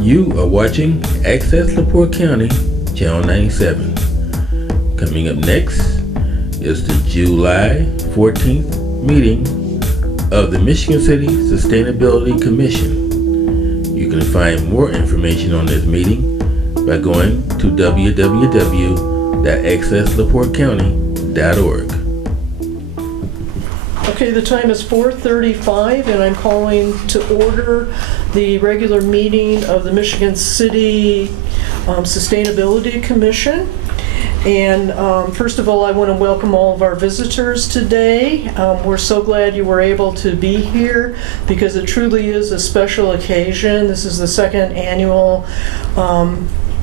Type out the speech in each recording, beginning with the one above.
You are watching Access LaPorte County, Channel 97. Coming up next is the July 14th meeting of the Michigan City Sustainability Commission. You can find more information on this meeting by going to www.accesslaportecounty.org. Okay, the time is 4:35 and I'm calling to order the regular meeting of the Michigan City Sustainability Commission. And first of all, I want to welcome all of our visitors today. We're so glad you were able to be here because it truly is a special occasion. This is the second annual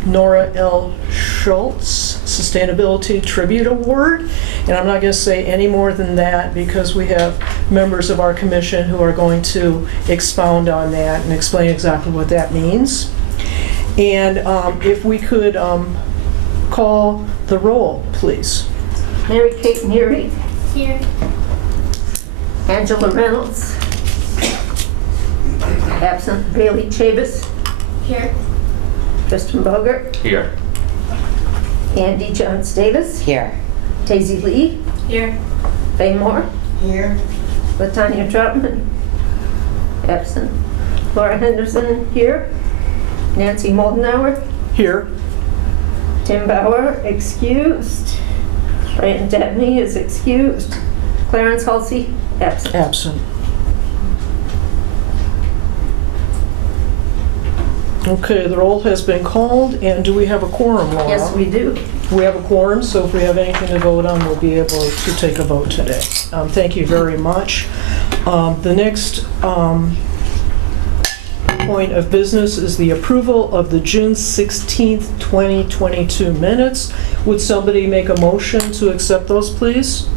Nora L. Schultz Sustainability Tribute Award. And I'm not going to say any more than that because we have members of our commission who are going to expound on that and explain exactly what that means. And if we could call the roll, please. Mary Kate Neary. Here. Angela Reynolds. Absent Bailey Chavis. Here. Kristen Bogert. Here. Andy Johns Davis. Here. Daisy Lee. Here. Faye Moore. Here. Latanya Troutman. Absent. Laura Henderson here. Nancy Moldenauer. Here. Tim Bauer excused. Brandon Dabney is excused. Clarence Halsey absent. Absent. Okay, the roll has been called, and do we have a quorum, Laura? Yes, we do. We have a quorum, so if we have anything to vote on, we'll be able to take a vote today. Thank you very much. The next point of business is the approval of the June 16th, 2022 minutes. Would somebody make a motion to accept those, please?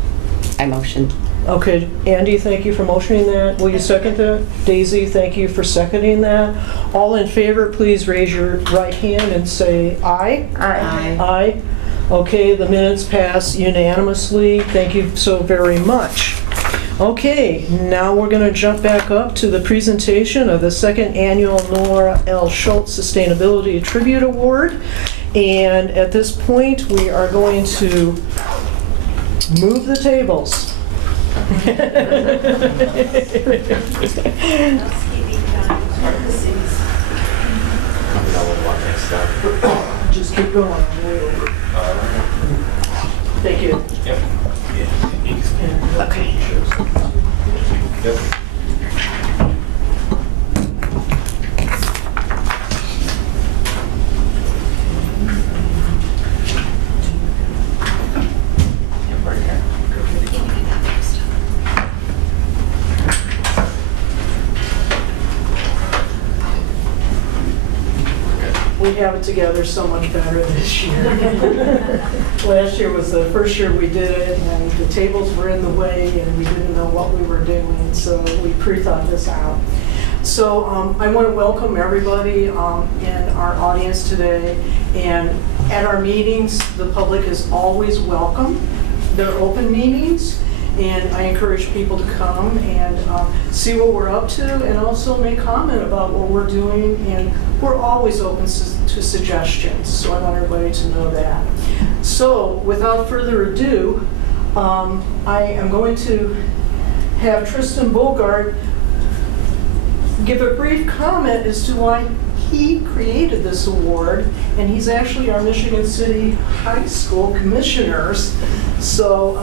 I motion. Okay, Andy, thank you for motioning that. Will you second that? Daisy, thank you for seconding that. All in favor, please raise your right hand and say aye. Aye. Aye. Okay, the minutes pass unanimously. Thank you so very much. Okay, now we're going to jump back up to the presentation of the second annual Nora L. Schultz Sustainability Tribute Award. And at this point, we are going to move the tables. Just keep going. Way over. Thank you. Yep. Okay. Yep. We have it together so much better this year. Last year was the first year we did it, and the tables were in the way, and we didn't know what we were doing, so we pre-thought this out. So I want to welcome everybody in our audience today, and at our meetings, the public is always welcome. They're open meetings, and I encourage people to come and see what we're up to and also make comment about what we're doing, and we're always open to suggestions, so I want everybody to know that. So without further ado, I am going to have Tristan Bogart give a brief comment as to why he created this award, and he's actually our Michigan City High School commissioners. So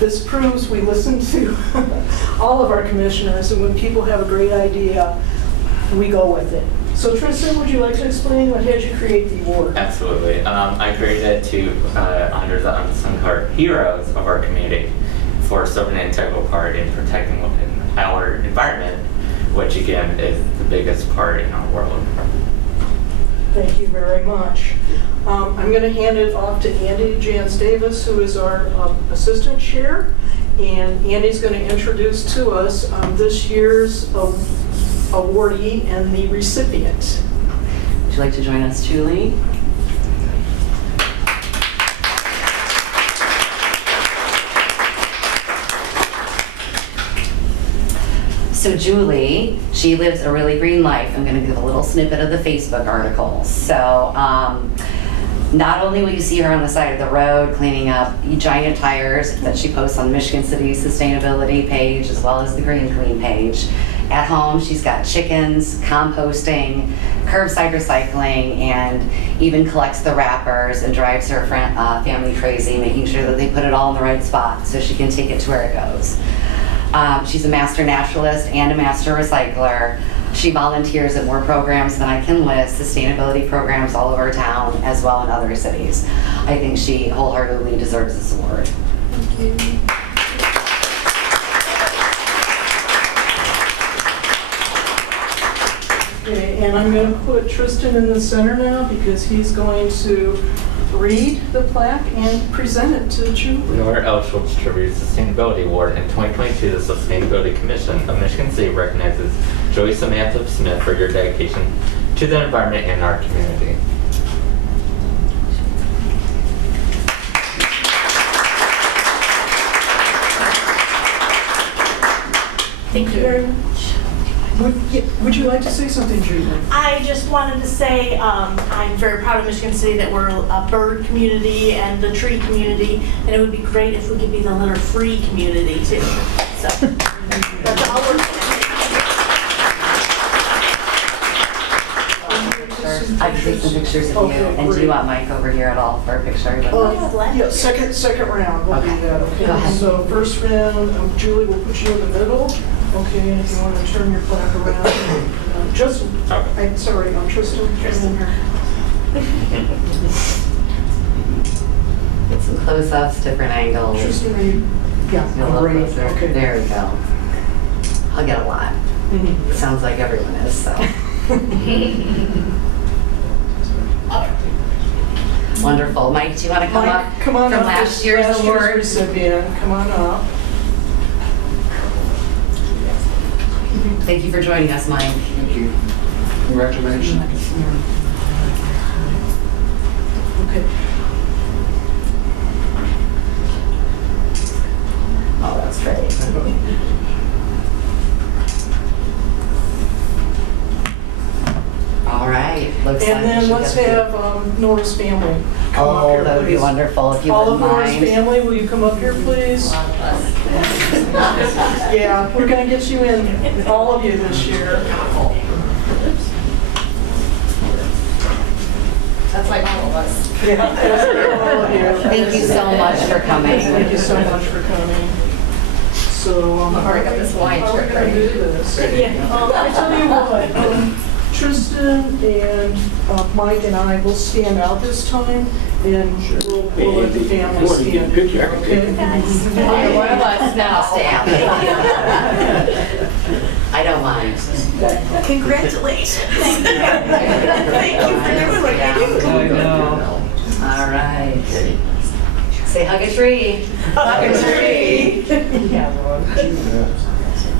this proves we listen to all of our commissioners, and when people have a great idea, we go with it. So Tristan, would you like to explain what had you create the award? Absolutely. I created it to honor the unsung heroes of our community for serving an integral part in protecting our environment, which again is the biggest part in our world. Thank you very much. I'm going to hand it off to Andy Johns Davis, who is our assistant chair, and Andy's going to introduce to us this year's awardee and the recipient. Would you like to join us, Julie? So Julie, she lives a really green life. I'm going to give a little snippet of the Facebook article. So not only will you see her on the side of the road cleaning up giant tires that she posts on the Michigan City Sustainability page as well as the Green Queen page, at home she's got chickens, composting, curbside recycling, and even collects the wrappers and drives her family crazy, making sure that they put it all in the right spot so she can take it to where it goes. She's a master naturalist and a master recycler. She volunteers at more programs than I can list, sustainability programs all over town as well in other cities. I think she wholeheartedly deserves this award. Okay, and I'm going to put Tristan in the center now because he's going to read the plaque and present it to Julie. Nora L. Schultz Tribute Sustainability Award. In 2022, the Sustainability Commission of Michigan State recognizes Joey Samantha Smith for your dedication to the environment and our community. Thank you very much. Would you like to say something, Julie? I just wanted to say I'm very proud of Michigan City that we're a bird community and the tree community, and it would be great if we could be the litter-free community too. So that's all we're I can take some pictures of Okay, you. And do great. you want Mike over here at all for a picture? Yeah, second round, we'll do Okay. that, Go okay? ahead. So first round, Julie will put you in the middle, okay, and if you want to turn your plaque around, just, Okay. I'm sorry, Tristan. Tristan. Get some close-ups, different angles. Tristan, are you? Yeah, A little great, closer. okay. There we go. I'll get a lot. Mhm. Sounds like everyone is, so. Wonderful. Mike, do you want to come up Mike, come on from up. last year's award? Recipient, come on up. Thank you for joining us, Mike. Thank you. Congratulations. Okay. Oh, that's great. All right. Looks like And we then should let's get have Nora's family come up Oh, here, that would be please. wonderful if you All wouldn't of Nora's mind. family, will you come up here, please? Yeah, we're gonna get you in, all of you this year. That's like all of us. Yeah, all of you. Thank you so much for coming. Thank you so much for coming. So, I've already got this wine how are we shirt gonna ready. do this? I tell you what, Tristan and Mike and I will stand out this time, and we'll let the family stand. Okay? Either one of us now. Stand. I don't mind. Congratulations. Thank you for doing what you do. I know. All right. Say hug a tree. Hug a tree.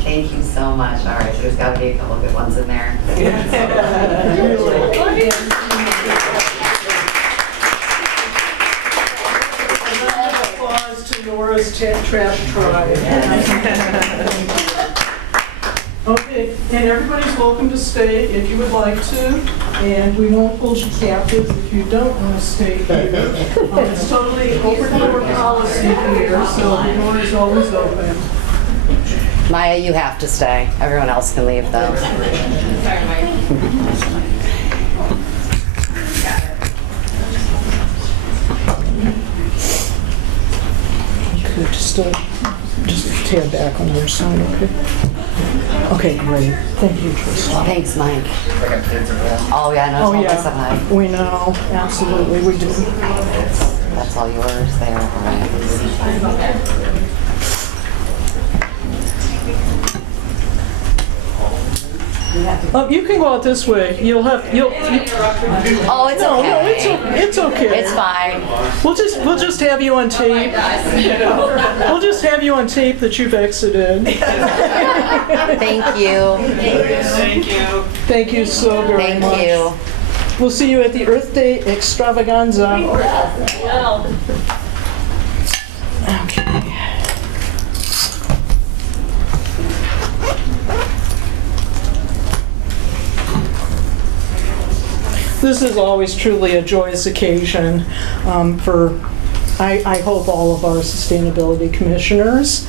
Thank you so much. All right, so there's got to be a couple good ones in there. Applause to Nora's Trash Tribe. Okay, and everybody's welcome to stay if you would like to, and we won't hold you captive if you don't want to stay here. It's totally open-door policy here, so the door is always open. Maya, you have to stay. Everyone else can leave though. Sorry, Mike. Okay, just tab back on your side, okay? Okay, great. Thank you, Tristan. Thanks, Mike. Oh yeah, no, Oh, it's all yeah, side. we know, absolutely, we do. That's all yours there. All right. You can go out this way. You'll. Oh, it's No, no, okay. it's okay. It's fine. We'll just have you on tape. We'll just have you on tape that you've exited. Thank you. Thank you so very much. Thank you. We'll see you at the Earth Day extravaganza. Okay. this is always truly a joyous occasion for, I hope, all of our sustainability commissioners.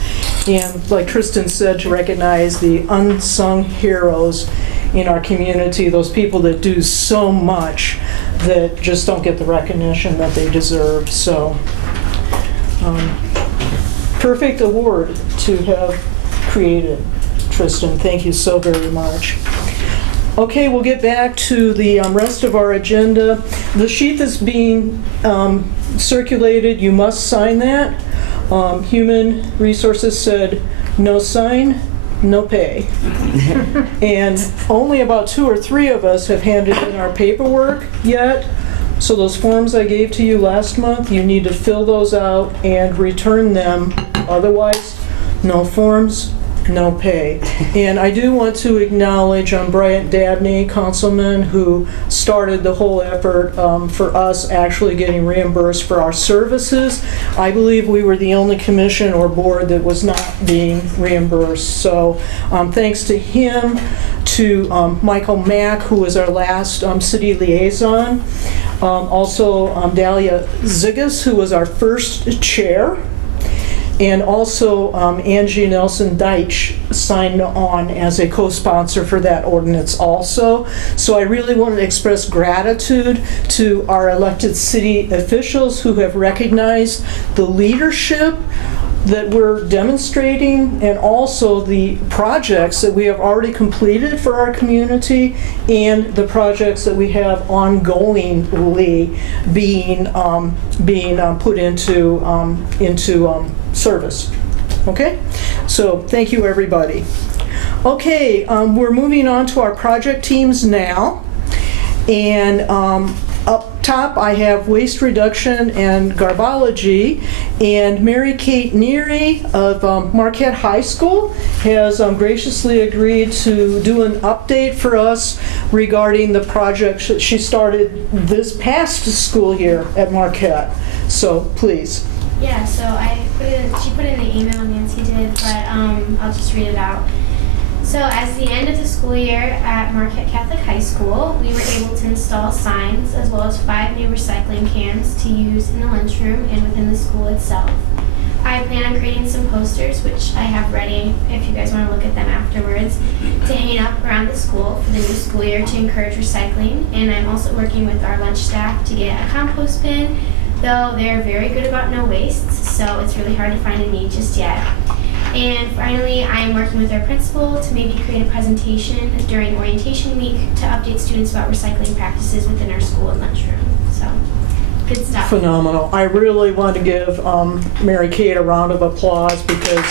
And like Tristan said, to recognize the unsung heroes in our community, those people that do so much that just don't get the recognition that they deserve. So, perfect award to have created, Tristan. Thank you so very much. Okay, we'll get back to the rest of our agenda. The sheet that's being circulated, you must sign that. Human Resources said no sign, no pay. And only about 2 or 3 of us have handed in our paperwork yet. So those forms I gave to you last month, you need to fill those out and return them. Otherwise, no forms, no pay. And I do want to acknowledge Bryant Dabney, Councilman, who started the whole effort for us actually getting reimbursed for our services. I believe we were the only commission or board that was not being reimbursed. So thanks to him, to Michael Mack, who was our last city liaison, also Dahlia Zigas, who was our first chair, and also Angie Nelson Deitch signed on as a co-sponsor for that ordinance also. So I really want to express gratitude to our elected city officials who have recognized the leadership that we're demonstrating, and also the projects that we have already completed for our community, and the projects that we have ongoingly being put into service. Okay, so thank you, everybody. Okay, we're moving on to our project teams now, and up top I have waste reduction and garbology, and Mary Kate Neary of Marquette High School has graciously agreed to do an update for us regarding the project that she started this past school year at Marquette. So please. Yeah, so she put in the email, Nancy did, but I'll just read it out. So as the end of the school year at Marquette Catholic High School, we were able to install signs as well as 5 new recycling cans to use in the lunchroom and within the school itself. I plan on creating some posters, which I have ready if you guys want to look at them afterwards, to hang up around the school for the new school year to encourage recycling. And I'm also working with our lunch staff to get a compost bin, though they're very good about no waste, so it's really hard to find a need just yet. And finally, I am working with our principal to maybe create a presentation during orientation week to update students about recycling practices within our school and lunchroom. So, good stuff. Phenomenal. I really want to give Mary Kate a round of applause, because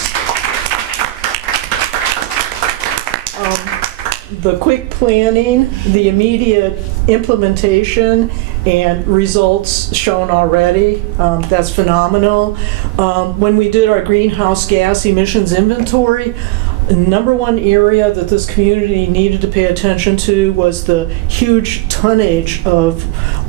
the quick planning, the immediate implementation, and results shown already, that's phenomenal. When we did our greenhouse gas emissions inventory, the number one area that this community needed to pay attention to was the huge tonnage of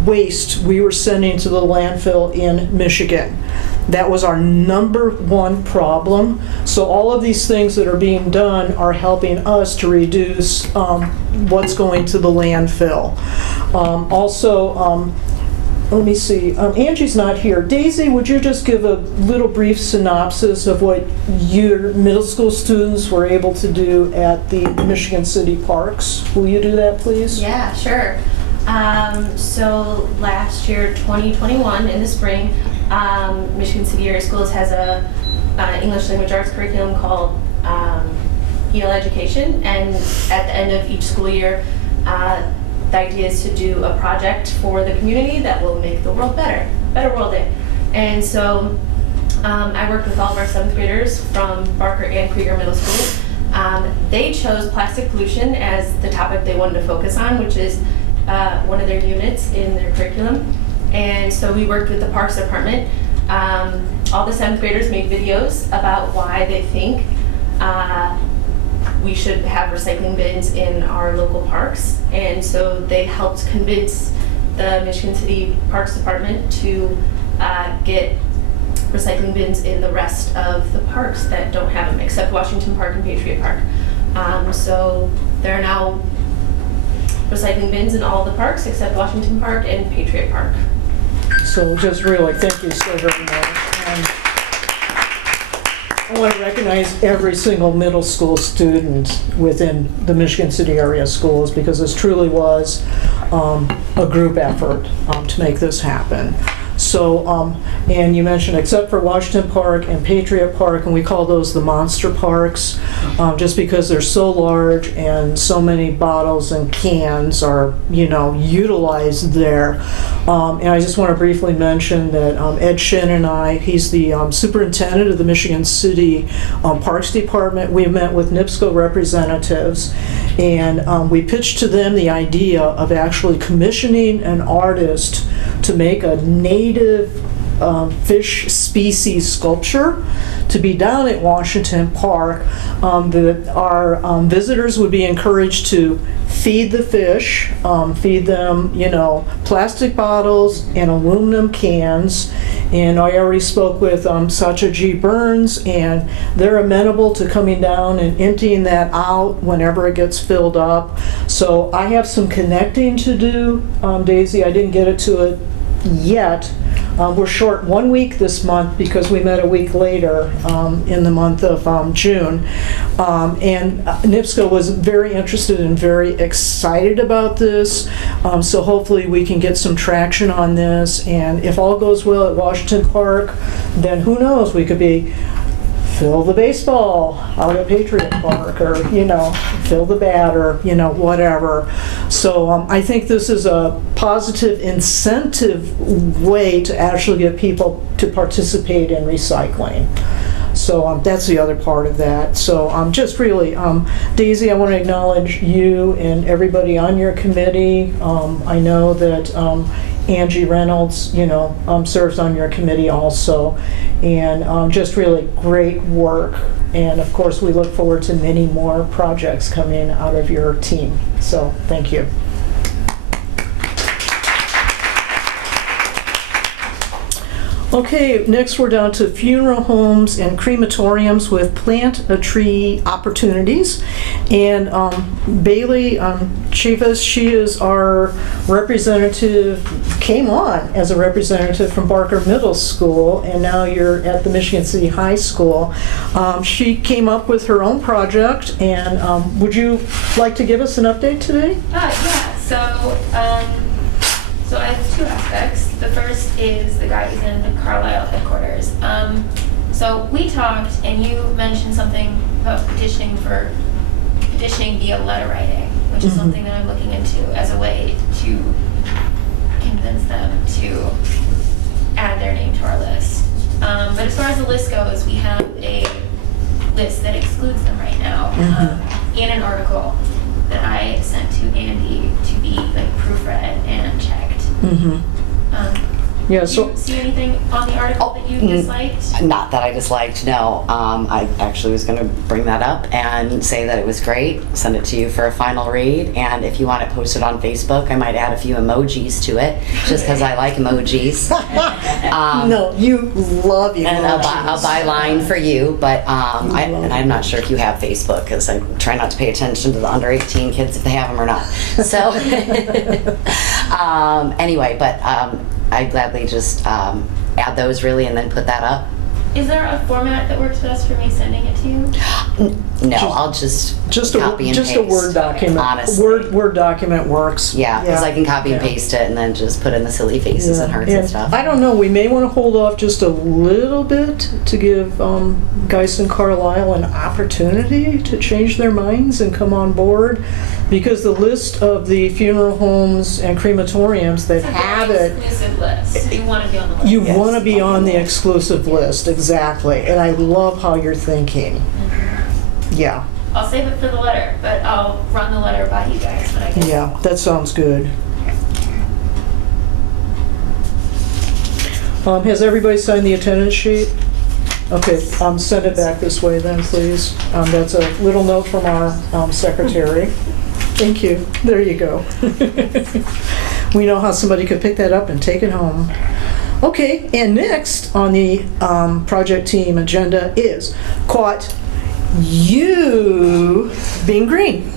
waste we were sending to the landfill in Michigan. That was our number one problem. So all of these things that are being done are helping us to reduce what's going to the landfill. Let me see, Angie's not here. Daisy, would you just give a little brief synopsis of what your middle school students were able to do at the Michigan City Parks? Will you do that, please? Yeah, sure. So last year, 2021, in the spring, Michigan City Area Schools has a English language arts curriculum called EL Education, and at the end of each school year, the idea is to do a project for the community that will make the world better world day. And so I worked with all of our 7th graders from Barker and Krieger Middle School. They chose plastic pollution as the topic they wanted to focus on, which is one of their units in their curriculum. And so we worked with the Parks Department. All the 7th graders made videos about why they think we should have recycling bins in our local parks. And so they helped convince the Michigan City Parks Department to get recycling bins in the rest of the parks that don't have them, except Washington Park and Patriot Park. So there are now recycling bins in all the parks except Washington Park and Patriot Park. So just really, thank you so very much. And I want to recognize every single middle school student within the Michigan City area schools, because this truly was a group effort to make this happen. So, and you mentioned except for Washington Park and Patriot Park, and we call those the monster parks, just because they're so large and so many bottles and cans are, you know, utilized there. And I just want to briefly mention that Ed Shin and I, he's the superintendent of the Michigan City Parks Department. We met with NIPSCO representatives, and we pitched to them the idea of actually commissioning an artist to make a native fish species sculpture to be down at Washington Park. That our visitors would be encouraged to feed the fish, feed them, you know, plastic bottles and aluminum cans. And I already spoke with Sacha G. Burns, and they're amenable to coming down and emptying that out whenever it gets filled up. So I have some connecting to do, Daisy. I didn't get it to it yet. We're short 1 week this month because we met a week later in the month of June. And NIPSCO was very interested and very excited about this. So hopefully we can get some traction on this. And if all goes well at Washington Park, then who knows, we could be fill the baseball out at Patriot Park, or, you know, fill the bat, or, you know, whatever. So I think this is a positive incentive way to actually get people to participate in recycling. So that's the other part of that. So just really, Daisy, I want to acknowledge you and everybody on your committee. I know that Angie Reynolds, you know, serves on your committee also, and just really great work. And of course, we look forward to many more projects coming out of your team. So thank you. Okay, next we're down to funeral homes and crematoriums with plant a tree opportunities. And Bailey Chivas, she is our representative, came on as a representative from Barker Middle School, and now you're at the Michigan City High School. She came up with her own project, and would you like to give us an update today? Yeah, so I have two aspects. The first is the guy who's in the Carlisle headquarters. So we talked, and you mentioned something about petitioning via letter writing, which is something that I'm looking into as a way to convince them to add their name to our list. But as far as the list goes, we have a list that excludes them right now in an article that I sent to Andy to be like proofread and checked. Yeah, Did so you see anything on the article that you disliked? Not that I disliked, no. I actually was going to bring that up and say that it was great, send it to you for a final read, and if you want it posted on Facebook, I might add a few emojis to it, just because I like emojis. no, you love emojis. And a byline for you, but I'm not sure if you have Facebook, because I try not to pay attention to the under 18 kids if they have them or not. So, anyway, but I'd gladly just add those really and then put that up. Is there a format that works best for me sending it to you? No, I'll just copy and paste. Just a Word document. Honestly. Word document works. Yeah, because I can copy and paste it and then just put in the silly faces and hearts and stuff. I don't know, we may want to hold off just a little bit to give Geis and Carlisle an opportunity to change their minds and come on board, because the list of the funeral homes and crematoriums that have it, Exclusive list. You want to be on the list. you want to be on the exclusive list, exactly. And I love how you're thinking. Yeah. I'll save it for the letter, but I'll run the letter by you guys when I get it. Yeah, that sounds good. Has everybody signed the attendance sheet? Okay, send it back this way then, please. That's a little note from our secretary. Thank you. There you go. We know how somebody could pick that up and take it home. Okay, and next on the project team agenda is caught you being green.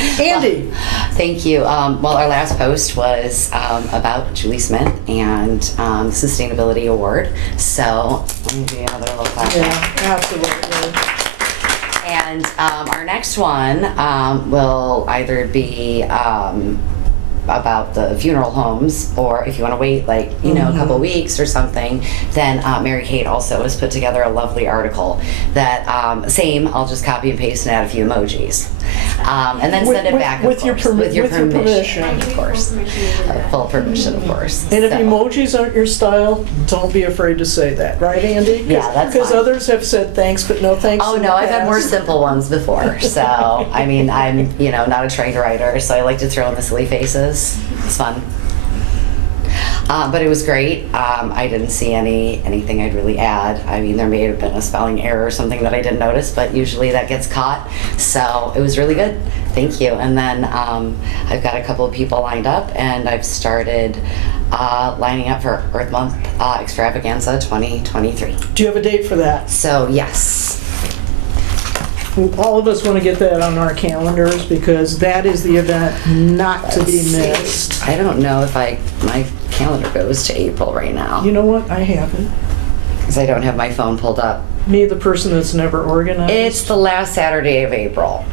Andy? Thank you. Well, our last post was about Julie Smith and the Sustainability Award. So let me do another little clap. Yeah, absolutely. And our next one will either be about the funeral homes, or if you want to wait like, you know, a couple weeks or something, then Mary Kate also has put together a lovely article that, I'll just copy and paste and add a few emojis. And then send it back, of with your course, with your permission. permission. Of course. Full permission, of course. And if So- emojis aren't your style, don't be afraid to say that, right, Andy? Yeah, that's Because fine. others have said thanks, but no thanks. Oh in no, the I've had more past. simple ones before. So I mean, I'm not a trained writer, so I like to throw in the silly faces. It's fun. But it was great. I didn't see anything I'd really add. I mean, there may have been a spelling error or something that I didn't notice, but usually that gets caught. So it was really good. Thank you. And then I've got a couple of people lined up, and I've started lining up for Earth Month Extravaganza 2023. Do you have a date for that? So yes. All of us want to get that on our calendars because that is the event not to be Let's see. missed. I don't know if my calendar goes to April right now, You know what? I haven't. because I don't have my phone pulled up. Me, the person that's never organized. It's the last Saturday of April.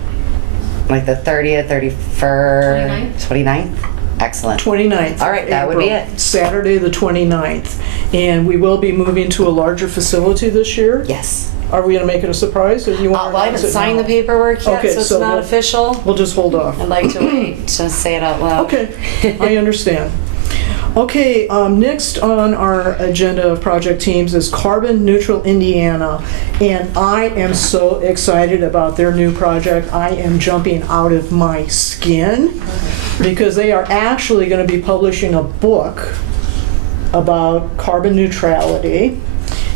Like the 30th, 31st, 29th? Excellent. 29th. All right, that would be April, it. Saturday, the 29th. And we will be moving to a larger facility this year. Yes. Are we going to make it a surprise, or do you want to Well, I announce haven't it signed now? the paperwork yet, Okay, so it's so not we'll- official. We'll just hold off. I'd like to wait to say it out loud. Okay, I understand. Okay, next on our agenda of project teams is Carbon Neutral Indiana. And I am so excited about their new project. I am jumping out of my skin because they are actually going to be publishing a book about carbon neutrality.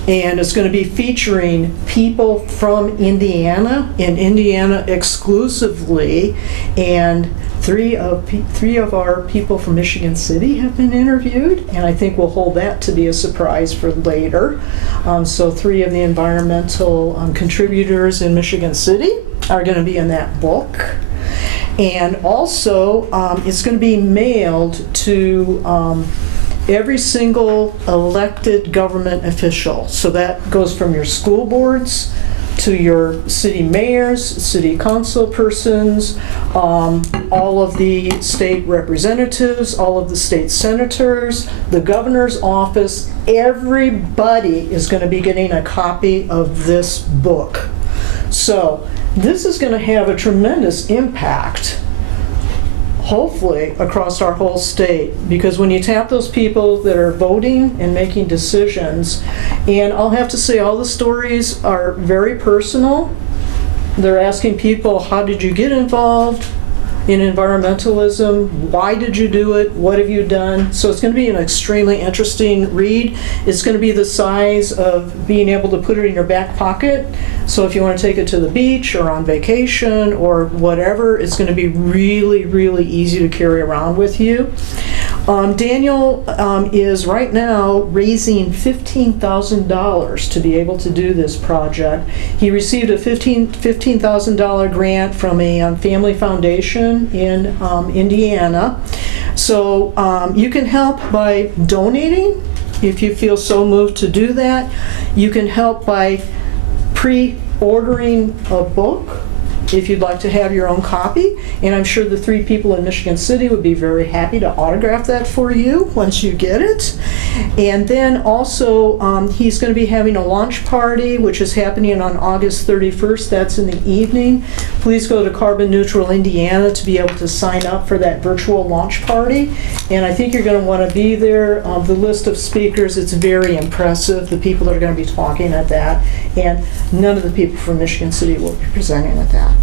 And it's going to be featuring people from Indiana, in Indiana exclusively. And three of our people from Michigan City have been interviewed, and I think we'll hold that to be a surprise for later. So 3 of the environmental contributors in Michigan City are going to be in that book. And also, it's going to be mailed to every single elected government official. So that goes from your school boards to your city mayors, city council persons, all of the state representatives, all of the state senators, the governor's office. Everybody is going to be getting a copy of this book. So this is going to have a tremendous impact, hopefully across our whole state, because when you tap those people that are voting and making decisions, and I'll have to say all the stories are very personal. They're asking people, how did you get involved in environmentalism? Why did you do it? What have you done? So it's going to be an extremely interesting read. It's going to be the size of being able to put it in your back pocket. So if you want to take it to the beach or on vacation or whatever, it's going to be really, really easy to carry around with you. Daniel is right now raising $15,000 to be able to do this project. He received a $15,000 grant from a family foundation in Indiana. So you can help by donating if you feel so moved to do that. You can help by pre-ordering a book if you'd like to have your own copy, and I'm sure the 3 people in Michigan City would be very happy to autograph that for you once you get it. And then also he's going to be having a launch party, which is happening on August 31st. That's in the evening. Please go to Carbon Neutral Indiana to be able to sign up for that virtual launch party, and I think you're going to want to be there. The list of speakers, it's very impressive, the people that are going to be talking at that, and none of the people from Michigan City will be presenting at that.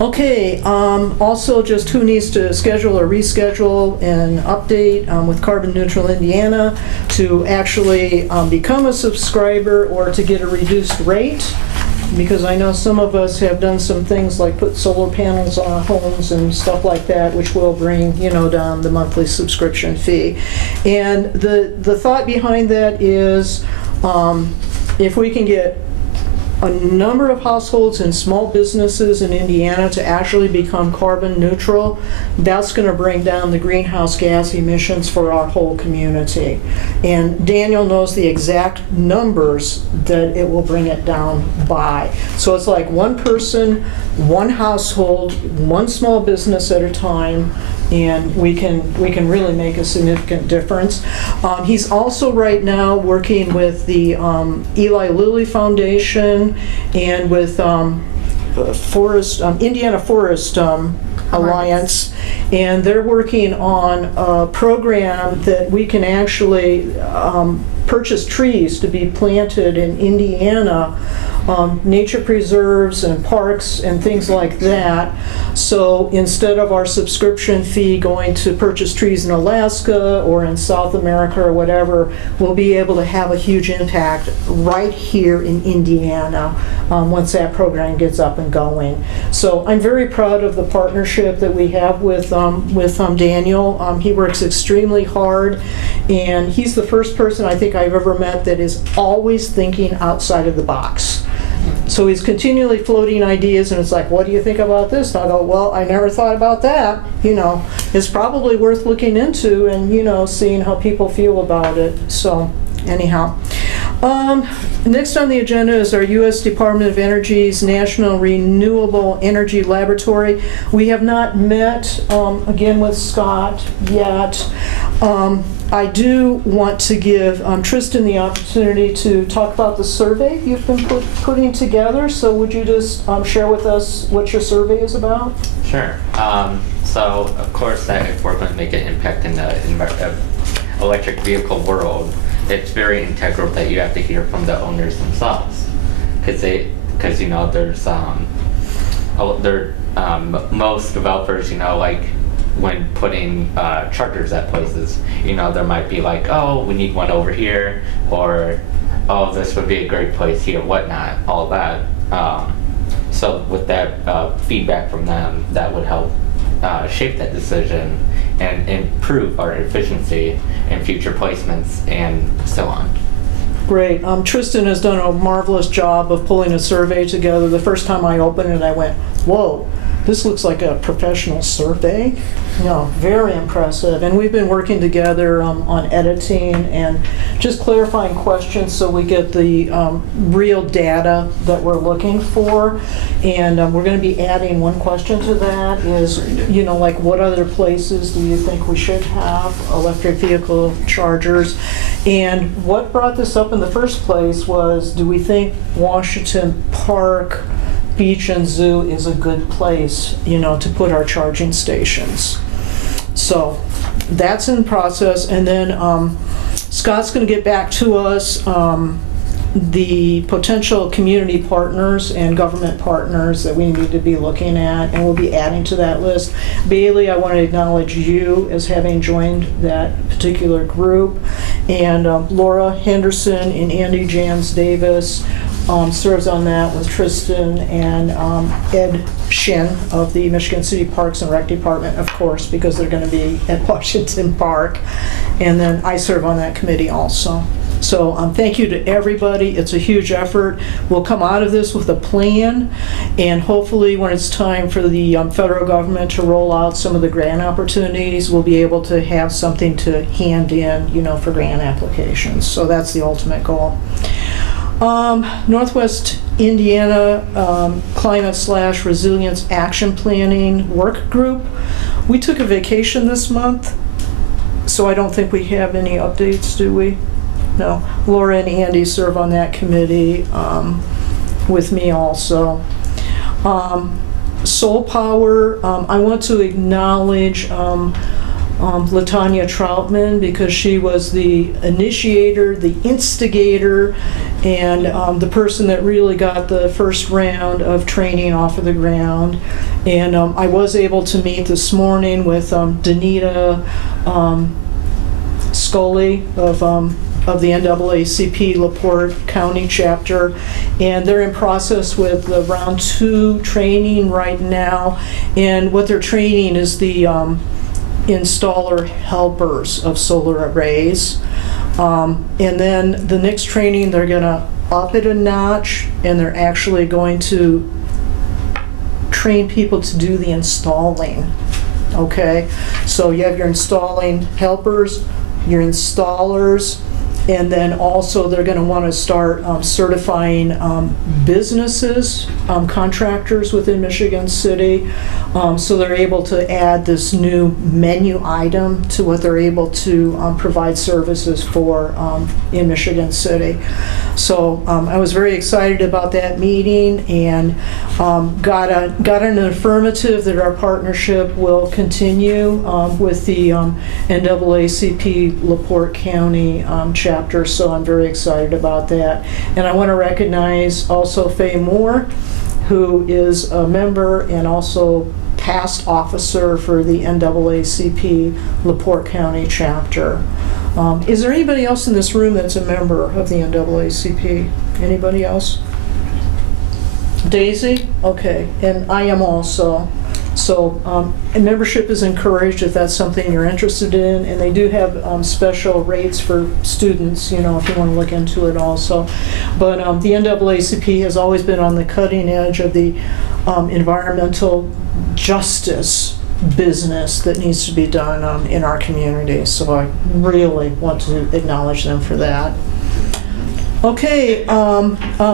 Okay, also just who needs to schedule or reschedule an update with Carbon Neutral Indiana to actually become a subscriber or to get a reduced rate, because I know some of us have done some things like put solar panels on our homes and stuff like that, which will bring, down the monthly subscription fee. And the thought behind that is if we can get a number of households and small businesses in Indiana to actually become carbon neutral. That's going to bring down the greenhouse gas emissions for our whole community. And Daniel knows the exact numbers that it will bring it down by. So it's like one person, one household, one small business at a time, and we can really make a significant difference. He's also right now working with the Eli Lilly Foundation and with Indiana Forest Alliance, and they're working on a program that we can actually purchase trees to be planted in Indiana, nature preserves and parks and things like that. So instead of our subscription fee going to purchase trees in Alaska or in South America or whatever, we'll be able to have a huge impact right here in Indiana once that program gets up and going. So I'm very proud of the partnership that we have with Daniel. He works extremely hard, and he's the first person I think I've ever met that is always thinking outside of the box. So he's continually floating ideas, and it's like, what do you think about this? And I go, well, I never thought about that. You know, it's probably worth looking into and, you know, seeing how people feel about it. So anyhow. Next on the agenda is our U.S. Department of Energy's National Renewable Energy Laboratory. We have not met, again, with Scott yet. I do want to give Tristan the opportunity to talk about the survey you've been putting together. So would you just share with us what your survey is about? Sure. So, of course, if we're going to make an impact in the electric vehicle world, it's very integral that you have to hear from the owners themselves, because you know there's most developers, you know, like when putting chargers at places, you know, there might be like, oh, we need one over here, or oh, this would be a great place here, whatnot, all that. So with that feedback from them, that would help shape that decision and improve our efficiency in future placements and so on. Great. Tristan has done a marvelous job of pulling a survey together. The first time I opened it, I went, whoa, this looks like a professional survey. No, very impressive. And we've been working together on editing and just clarifying questions so we get the real data that we're looking for. And we're going to be adding one question to that is, you know, like what other places do you think we should have electric vehicle chargers? And what brought this up in the first place was, do we think Washington Park, Beach and Zoo is a good place, you know, to put our charging stations? So that's in process. And then Scott's going to get back to us the potential community partners and government partners that we need to be looking at, and we'll be adding to that list. Bailey, I want to acknowledge you as having joined that particular group, and Laura Henderson and Andy Jans Davis serves on that with Tristan and Ed Shin of the Michigan City Parks and Rec Department, of course, because they're going to be at Washington Park. And then I serve on that committee also. So thank you to everybody. It's a huge effort. We'll come out of this with a plan, and hopefully when it's time for the federal government to roll out some of the grant opportunities, we'll be able to have something to hand in, you know, for grant applications. So that's the ultimate goal. Northwest Indiana Climate/Resilience Action Planning Work Group. We took a vacation this month, so I don't think we have any updates, do we? No. Laura and Andy serve on that committee with me also. Soul Power, I want to acknowledge LaTanya Troutman, because she was the initiator, the instigator, and the person that really got the first round of training off of the ground. And I was able to meet this morning with Danita Scully of the NAACP LaPorte County chapter, and they're in process with the round 2 training right now. And what they're training is the installer helpers of solar arrays. And then the next training they're gonna up it a notch, and they're actually going to train people to do the installing. Okay, so you have your installing helpers, your installers, and then also they're going to want to start certifying businesses, contractors within Michigan City. So they're able to add this new menu item to what they're able to provide services for in Michigan City. So I was very excited about that meeting, and got an affirmative that our partnership will continue with the NAACP LaPorte County chapter. So I'm very excited about that. And I want to recognize also Faye Moore, who is a member and also past officer for the NAACP LaPorte County chapter. Is there anybody else in this room that's a member of the NAACP? Anybody else? Daisy? Okay, and I am also. So membership is encouraged if that's something you're interested in, and they do have special rates for students, you know, if you want to look into it also. But the NAACP has always been on the cutting edge of the environmental justice business that needs to be done in our community. So I really want to acknowledge them for that. Okay,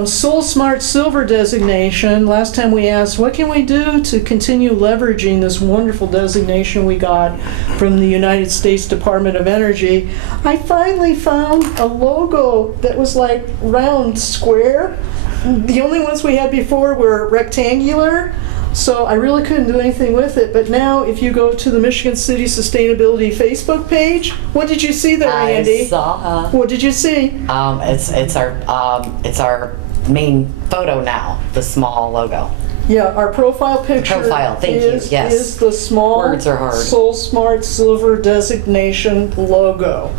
Soul Smart Silver designation. Last time we asked, what can we do to continue leveraging this wonderful designation we got from the United States Department of Energy? I finally found a logo that was like round square. The only ones we had before were rectangular. So I really couldn't do anything with it, but now if you go to the Michigan City Sustainability Facebook page, what did you see there, Andy? I saw. What did you see? It's our main photo now. The small logo. Yeah, our profile picture Profile, thank you, yes. is the small Words are hard. Soul Smart Silver designation logo.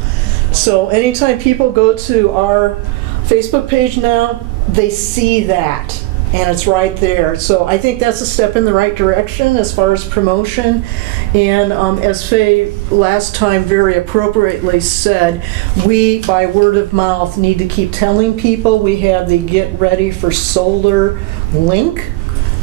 So anytime people go to our Facebook page now, they see that. And it's right there. So I think that's a step in the right direction as far as promotion. And as Faye last time very appropriately said, we, by word of mouth, need to keep telling people. We have the Get Ready for Solar link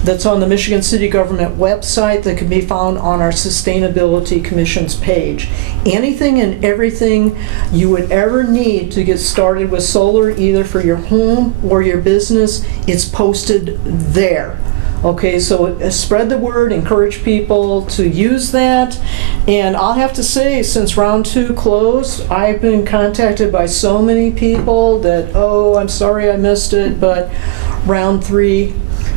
that's on the Michigan City Government website that can be found on our Sustainability Commission's page. Anything and everything you would ever need to get started with solar, either for your home or your business, it's posted there. Okay, so spread the word, encourage people to use that. And I'll have to say, since round 2 closed, I've been contacted by so many people that, oh, I'm sorry I missed it, but round 3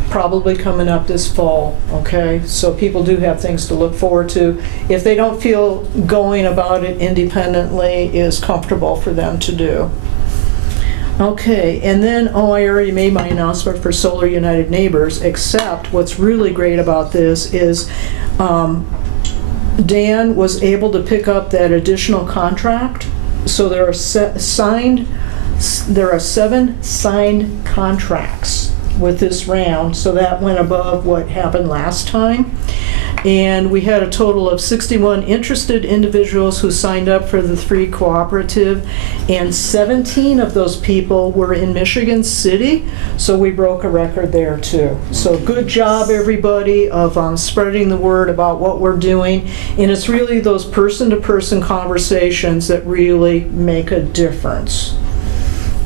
probably coming up this fall, okay? So people do have things to look forward to if they don't feel going about it independently is comfortable for them to do. Okay, and then, oh, I already made my announcement for Solar United Neighbors, except what's really great about this is Dan was able to pick up that additional contract. So there are 7 signed contracts with this round, so that went above what happened last time. And we had a total of 61 interested individuals who signed up for the free cooperative, and 17 of those people were in Michigan City, so we broke a record there too. So good job everybody of spreading the word about what we're doing, and it's really those person-to-person conversations that really make a difference.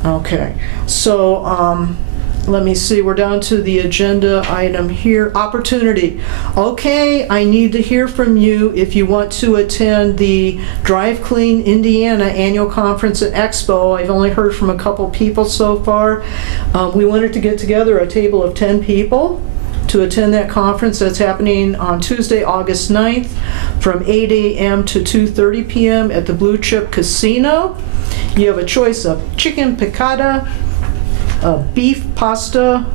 Okay, so let me see, we're down to the agenda item here, opportunity. Okay, I need to hear from you if you want to attend the Drive Clean Indiana Annual Conference and Expo. I've only heard from a couple people so far. We wanted to get together a table of 10 people to attend that conference that's happening on Tuesday, August 9th from 8 a.m. to 2:30 p.m. at the Blue Chip Casino. You have a choice of chicken piccata, beef pasta.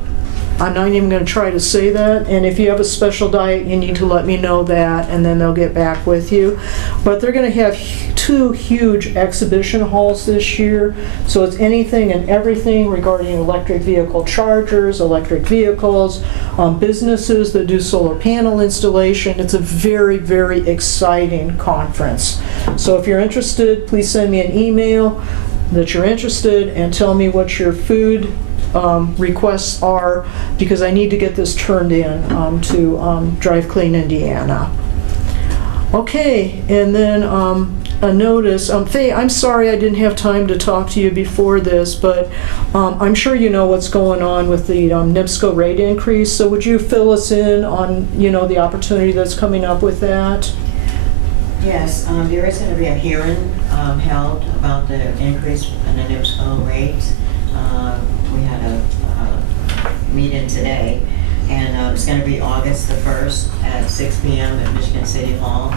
I'm not even going to try to say that. And if you have a special diet, you need to let me know that, and then they'll get back with you. But they're going to have 2 huge exhibition halls this year. So it's anything and everything regarding electric vehicle chargers, electric vehicles, businesses that do solar panel installation. It's a very, very exciting conference. So if you're interested, please send me an email. that you're interested and tell me what your food requests are, because I need to get this turned in to Drive Clean Indiana. Okay, and then a notice. Faye, I'm sorry I didn't have time to talk to you before this, but I'm sure you know what's going on with the NIPSCO rate increase. So would you fill us in on, the opportunity that's coming up with that? Yes, there is going to be a hearing held about the increase in the NIPSCO rate. We had a meeting today, and it's going to be August the 1st at 6 p.m. at Michigan City Hall.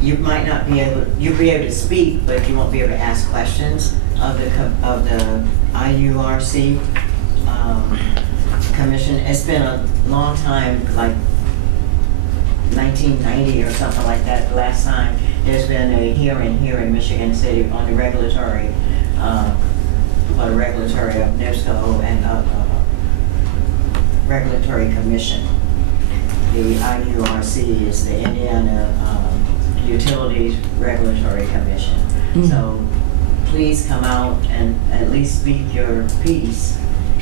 You might not be able, you'll be able to speak, but you won't be able to ask questions of the IURC commission. It's been a long time, like 1990 or something like that, the last time there's been a hearing here in Michigan City on the regulatory, for the regulatory of NIPSCO and regulatory commission. The IURC is the Indiana Utilities Regulatory Commission. So please come out and at least speak your piece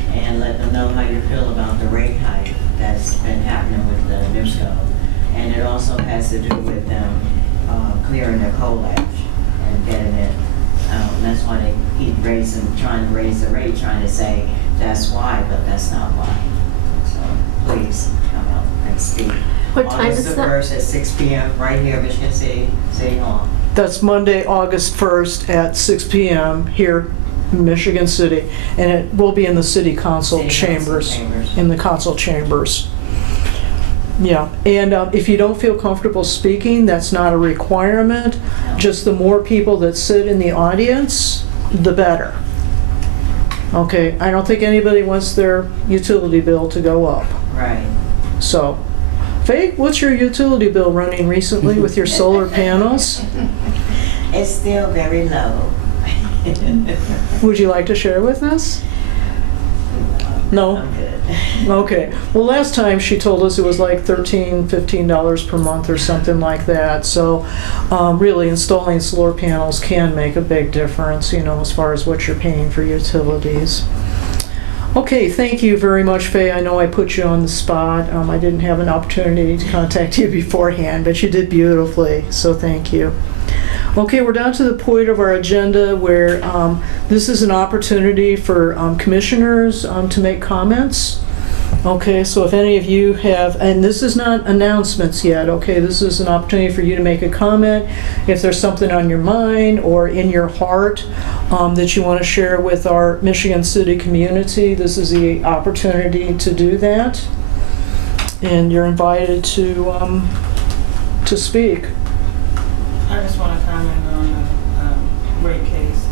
and let them know how you feel about the rate hike that's been happening with the NIPSCO. And it also has to do with them clearing their coal ash and getting it. That's why they keep trying to raise the rate, trying to say that's why, but that's not why. So please come out and speak. What time is August that? the 1st at 6 p.m. right here, Michigan City Hall. That's Monday, August 1st at 6 p.m. here in Michigan City. And it will be in the City Council chambers. In the council chambers. Yeah, and if you don't feel comfortable speaking, that's not a requirement. Just the more people that sit in the audience, the better. Okay, I don't think anybody wants their utility bill to go up. Right. So, Faye, what's your utility bill running recently with your solar panels? It's still very low. Would you like to share with us? No? I'm good. Okay. Well, last time she told us it was like $13, $15 per month or something like that. So really installing solar panels can make a big difference, as far as what you're paying for utilities. Okay, thank you very much, Faye. I know I put you on the spot. I didn't have an opportunity to contact you beforehand, but you did beautifully, so thank you. Okay, we're down to the point of our agenda where this is an opportunity for commissioners to make comments. Okay, so if any of you have, and this is not announcements yet, okay, this is an opportunity for you to make a comment. If there's something on your mind or in your heart that you want to share with our Michigan City community, this is the opportunity to do that. And you're invited to speak. I just want to comment on the rate case.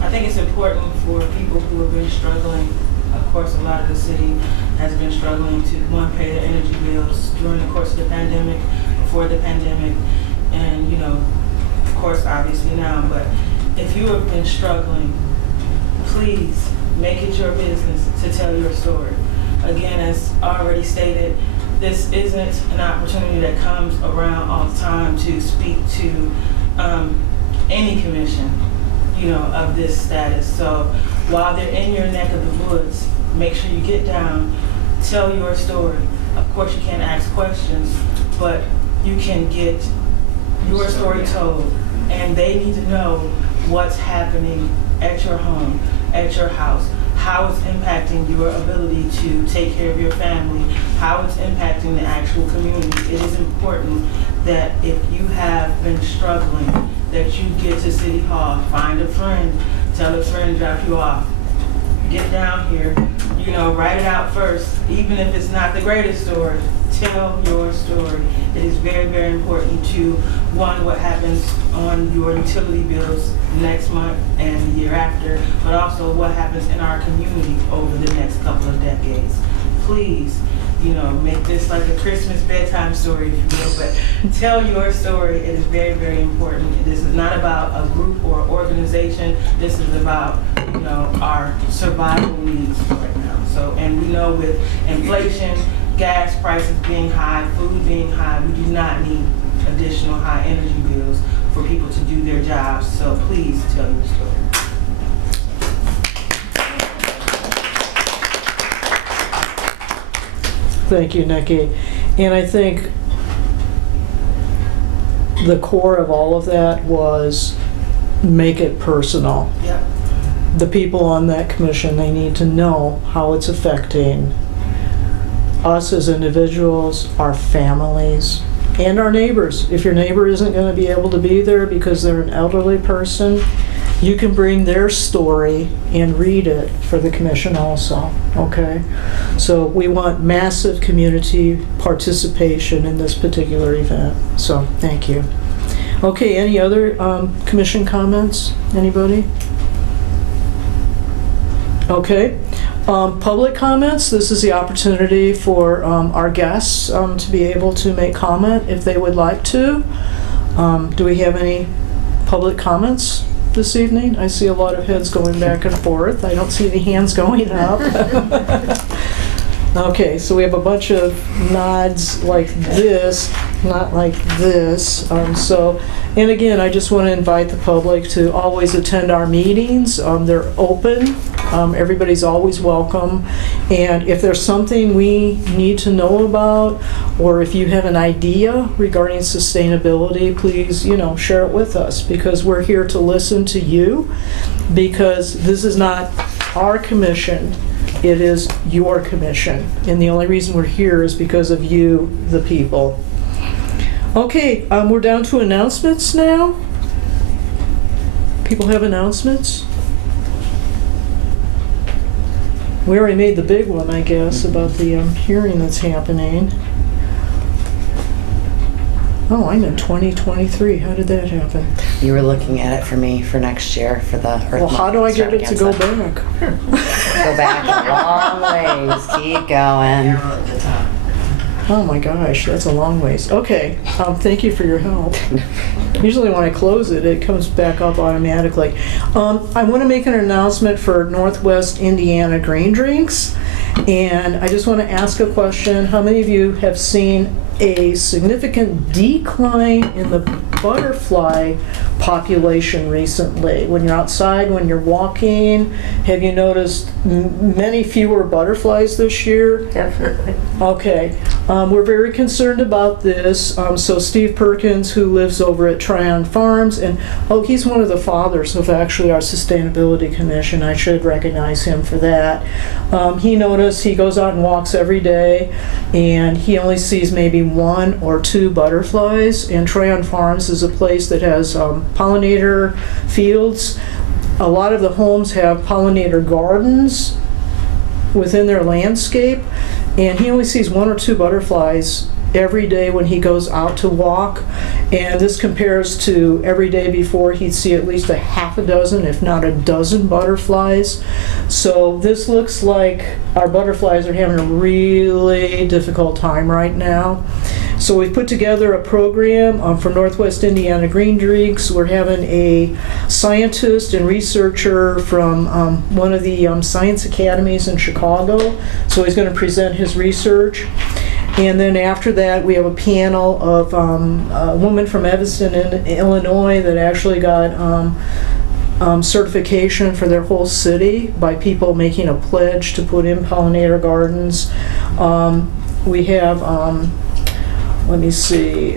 I think it's important for people who have been struggling. Of course, a lot of the city has been struggling to, one, pay their energy bills during the course of the pandemic, before the pandemic, and, of course, obviously now. But if you have been struggling, please make it your business to tell your story. Again, as already stated, this isn't an opportunity that comes around all the time to speak to any commission, of this status. So while they're in your neck of the woods, make sure you get down, tell your story. Of course, you can't ask questions, but you can get your story told, and they need to know what's happening at your home, at your house, how it's impacting your ability to take care of your family, how it's impacting the actual community. It is important that if you have been struggling, that you get to City Hall, find a friend, tell a friend to drop you off. Get down here, write it out first, even if it's not the greatest story. Tell your story. It is very, very important to, one, what happens on your utility bills next month and the year after, but also what happens in our community over the next couple of decades. Please, make this like a Christmas bedtime story, if you will, but tell your story. It is very, very important. This is not about a group or organization. This is about, our survival needs right now. So, and we know with inflation, gas prices being high, food being high, we do not need additional high energy bills for people to do their jobs. So please tell your story. Thank you, Nikki. And I think the core of all of that was make it personal. Yep. The people on that commission, they need to know how it's affecting us as individuals, our families, and our neighbors. If your neighbor isn't going to be able to be there because they're an elderly person, you can bring their story and read it for the commission also, okay? So we want massive community participation in this particular event, so thank you. Okay, any other commission comments? Anybody? Okay. Public comments, this is the opportunity for our guests to be able to make comment if they would like to. Do we have any public comments this evening? I see a lot of heads going back and forth. I don't see any hands going up. Okay, so we have a bunch of nods like this, not like this. And again, I just want to invite the public to always attend our meetings. They're open. Everybody's always welcome. And if there's something we need to know about, or if you have an idea regarding sustainability, please, share it with us, because we're here to listen to you, because this is not our commission. It is your commission. And the only reason we're here is because of you, the people. Okay, we're down to announcements now. People have announcements? We already made the big one, I guess, about the hearing that's happening. Oh, I'm in 2023. How did that happen? You were looking at it for me for next year for the Earth Well, how do I get it to go back? Go back a long ways. Keep going. Oh my gosh, that's a long ways. Okay, thank you for your help. Usually when I close it, it comes back up automatically. I want to make an announcement for Northwest Indiana Green Drinks, and I just want to ask a question. How many of you have seen a significant decline in the butterfly population recently? When you're outside, when you're walking, have you noticed many fewer butterflies this year? Definitely. Okay, we're very concerned about this. So Steve Perkins, who lives over at Tryon Farms, and he's one of the fathers of actually our Sustainability Commission. I should recognize him for that. He noticed, he goes out and walks every day, and he only sees maybe 1 or 2 butterflies. And Tryon Farms is a place that has pollinator fields. A lot of the homes have pollinator gardens within their landscape, and he only sees 1 or 2 butterflies every day when he goes out to walk. And this compares to every day before he'd see at least a half a dozen, if not a dozen butterflies. So this looks like our butterflies are having a really difficult time right now. So we've put together a program for Northwest Indiana Green Drinks. We're having a scientist and researcher from one of the science academies in Chicago. So he's going to present his research. And then after that, we have a panel of a woman from Evanston, Illinois, that actually got certification for their whole city by people making a pledge to put in pollinator gardens. We have, let me see,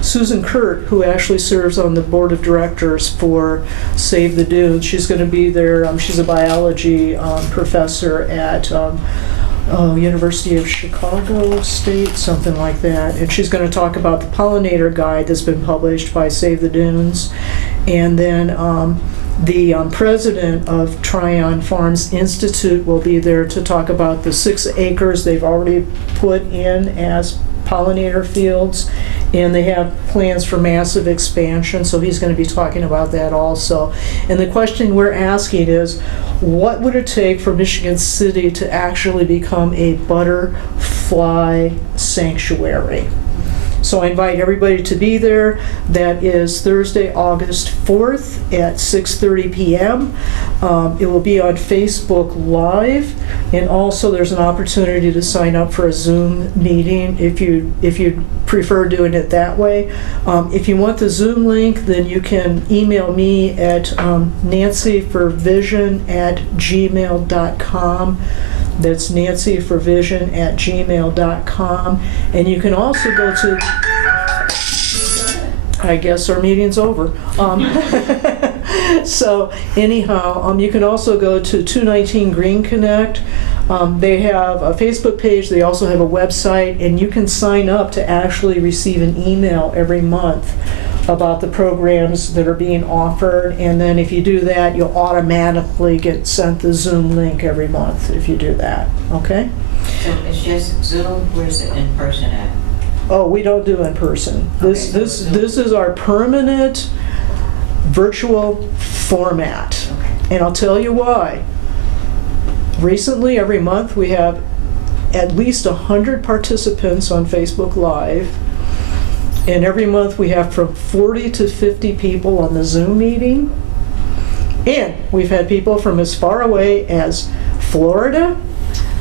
Susan Kurt, who actually serves on the board of directors for Save the Dunes. She's going to be there. She's a biology professor at University of Chicago State, something like that. And she's going to talk about the pollinator guide that's been published by Save the Dunes. And then the president of Tryon Farms Institute will be there to talk about the 6 acres they've already put in as pollinator fields, and they have plans for massive expansion, so he's going to be talking about that also. And the question we're asking is, what would it take for Michigan City to actually become a butterfly sanctuary? So I invite everybody to be there. That is Thursday, August 4th at 6:30 p.m. It will be on Facebook Live, and also there's an opportunity to sign up for a Zoom meeting if you prefer doing it that way. If you want the Zoom link, then you can email me at nancyforvision@gmail.com. That's nancyforvision@gmail.com. And you can also go to, I guess our meeting's over. So anyhow, you can also go to 219 Green Connect. They have a Facebook page, they also have a website, and you can sign up to actually receive an email every month about the programs that are being offered. And then if you do that, you'll automatically get sent the Zoom link every month if you do that, okay? So it's just Zoom, where's it in person at? Oh, we don't do in person. This is our permanent virtual format. And I'll tell you why. Recently, every month, we have at least 100 participants on Facebook Live. And every month, we have from 40 to 50 people on the Zoom meeting. And we've had people from as far away as Florida,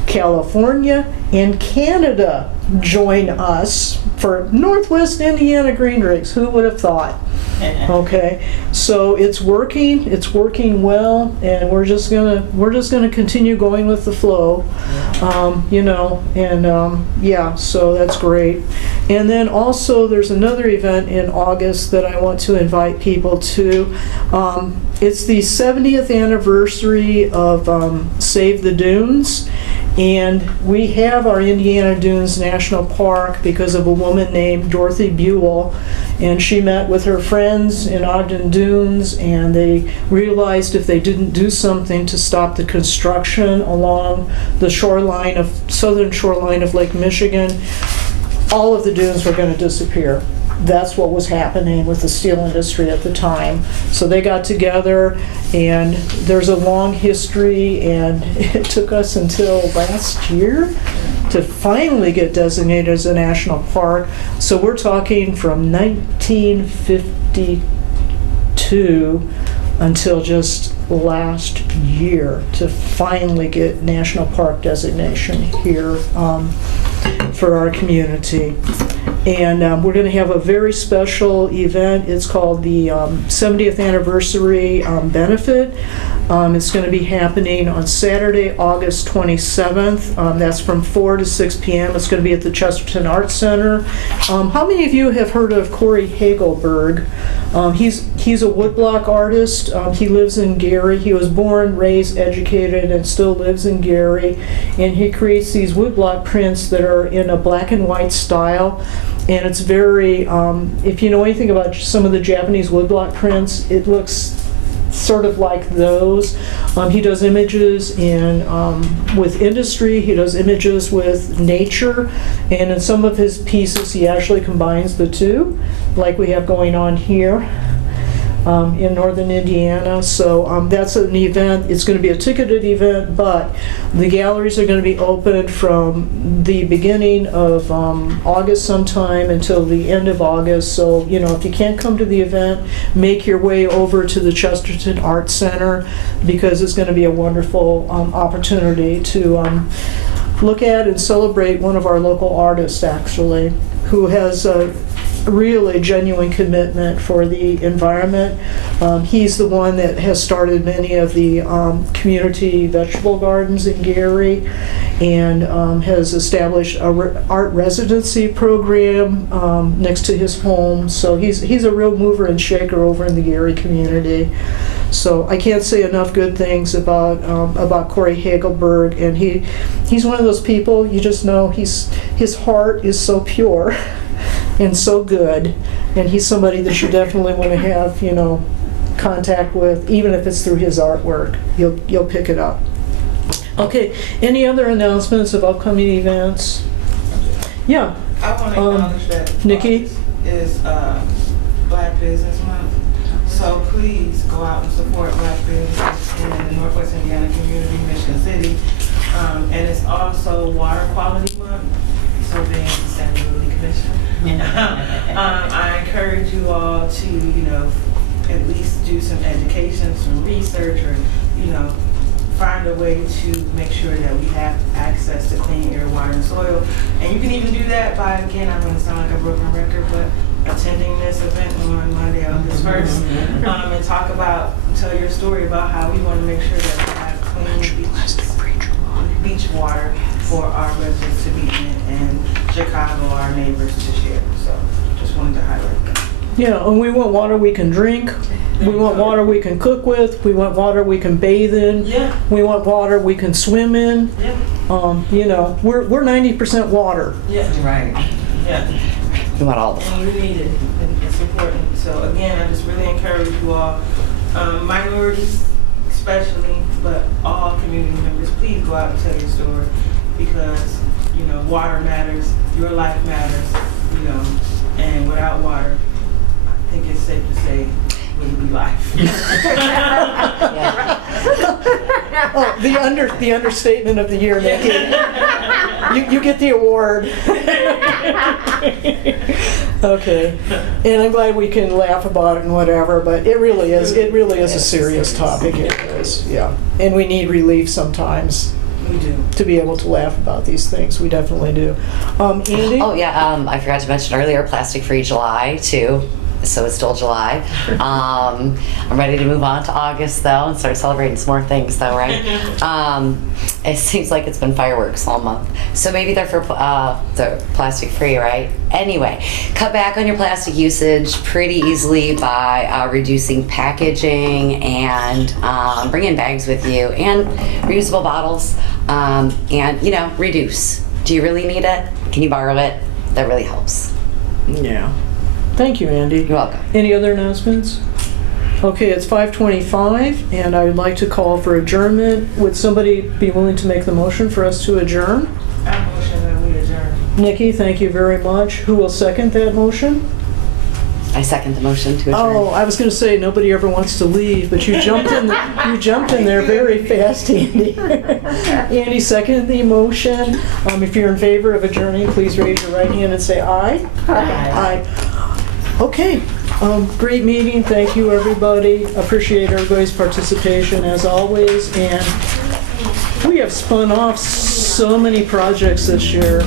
California, and Canada join us for Northwest Indiana Green Rigs. Who would have thought? Okay, so it's working well, and we're just gonna continue going with the flow, you know, and yeah, so that's great. And then also there's another event in August that I want to invite people to. It's the 70th anniversary of Save the Dunes. And we have our Indiana Dunes National Park because of a woman named Dorothy Buell. And she met with her friends in Ogden Dunes, and they realized if they didn't do something to stop the construction along the shoreline of, southern shoreline of Lake Michigan, all of the dunes were going to disappear. That's what was happening with the steel industry at the time. So they got together, and there's a long history, and it took us until last year to finally get designated as a national park. So we're talking from 1952 until just last year to finally get national park designation here for our community. And we're going to have a very special event. It's called the 70th Anniversary Benefit. It's going to be happening on Saturday, August 27th. That's from 4 to 6 p.m. It's going to be at the Chesterton Arts Center. How many of you have heard of Corey Hagelberg? He's a woodblock artist. He lives in Gary. He was born, raised, educated, and still lives in Gary. And he creates these woodblock prints that are in a black and white style. And it's very, if you know anything about some of the Japanese woodblock prints, it looks sort of like those. He does images with industry, he does images with nature, and in some of his pieces he actually combines the two, like we have going on here in northern Indiana. So that's an event. It's going to be a ticketed event, but the galleries are going to be open from the beginning of August sometime until the end of August. So, you know, if you can't come to the event, make your way over to the Chesterton Arts Center, because it's going to be a wonderful opportunity to look at and celebrate one of our local artists, actually, who has a really genuine commitment for the environment. He's the one that has started many of the community vegetable gardens in Gary, and has established a art residency program next to his home. So he's a real mover and shaker over in the Gary community. So I can't say enough good things about Corey Hagelberg, and he's one of those people you just know his heart is so pure and so good, and he's somebody that you definitely want to have, you know, contact with, even if it's through his artwork. You'll pick it up. Okay, any other announcements of upcoming events? Yeah. I want to acknowledge that Nikki? August is Black Business Month. So please go out and support Black businesses in the Northwest Indiana community, Michigan City. And it's also Water Quality Month, so being Sustainability Commission. I encourage you all to, you know, at least do some education, some research, or, you know, find a way to make sure that we have access to clean air, water, and soil. And you can even do that by, again, I'm going to sound like a broken record, but attending this event on Monday, August 1st, and tell your story about how we want to make sure that we have clean beaches. beach water for our residents to be in and Chicago, our neighbors to share. So just wanted to highlight that. Yeah, and we want water we can drink. We want water we can cook with. We want water we can bathe in. Yeah, We want water we can swim in. yeah, You know, we're 90% water. yeah, Right. yeah. We want all of them. And we need it, and it's important. So again, I just really encourage you all, minorities especially, but all community members, please go out and tell your story because, you know, water matters, your life matters, you know, and without water, I think it's safe to say, wouldn't be life. Oh, the understatement of the year, Nikki. You get the award. Okay. And I'm glad we can laugh about it and whatever, but it really is a serious topic. It is, yeah. And we need relief sometimes We do. to be able to laugh about these things. We definitely do. Andy? Oh yeah, I forgot to mention earlier, Plastic Free July too. So it's still July. I'm ready to move on to August though and start celebrating some more things though, right? It seems like it's been fireworks all month. So maybe they're for the plastic free, right? Anyway, cut back on your plastic usage pretty easily by reducing packaging and bringing bags with you and reusable bottles and, you know, reduce. Do you really need it? Can you borrow it? That really helps. Yeah. Thank you, Andy. You're welcome. Any other announcements? Okay, it's 5:25, and I would like to call for adjournment. Would somebody be willing to make the motion for us to adjourn? I motion that we adjourn. Nikki, thank you very much. Who will second that motion? I second the motion to adjourn. Oh, I was going to say nobody ever wants to leave, but you jumped in. You jumped in there very fast, Andy. Andy seconded the motion. If you're in favor of adjourning, please raise your right hand and say aye. Aye. Okay. Great meeting. Thank you, everybody. Appreciate everybody's participation as always. And we have spun off so many projects this year.